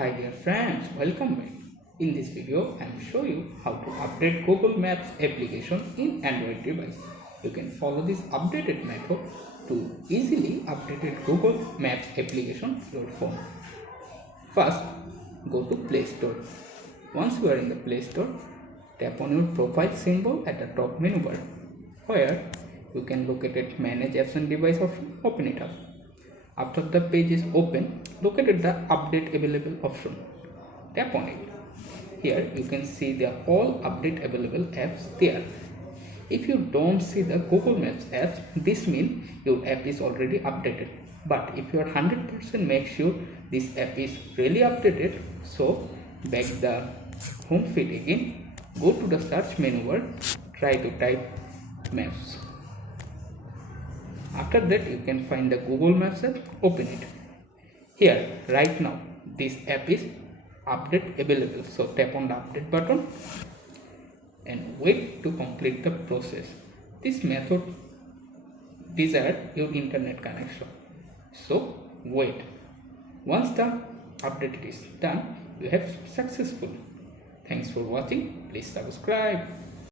Hi dear friends, welcome back. In this video, I will show you how to update Google Maps application in Android device. You can follow this updated method to easily update Google Maps application on your phone. First, go to Play Store. Once you are in the Play Store, tap on your profile symbol at the top menu bar, where you can locate it Manage Apps and Device option. Open it up. After the page is open, look at the update available option. Tap on it. Here you can see the all update available apps there. If you don't see the Google Maps apps, this means your app is already updated. But if you are 100% make sure this app is really updated, so back the home feed again, go to the search menu bar, try to type maps. After that, you can find the Google Maps app, open it. Here, right now, this app is update available. So tap on the update button and wait to complete the process. This method desires your internet connection. So wait. Once the update is done, you have successful. Thanks for watching. Please subscribe.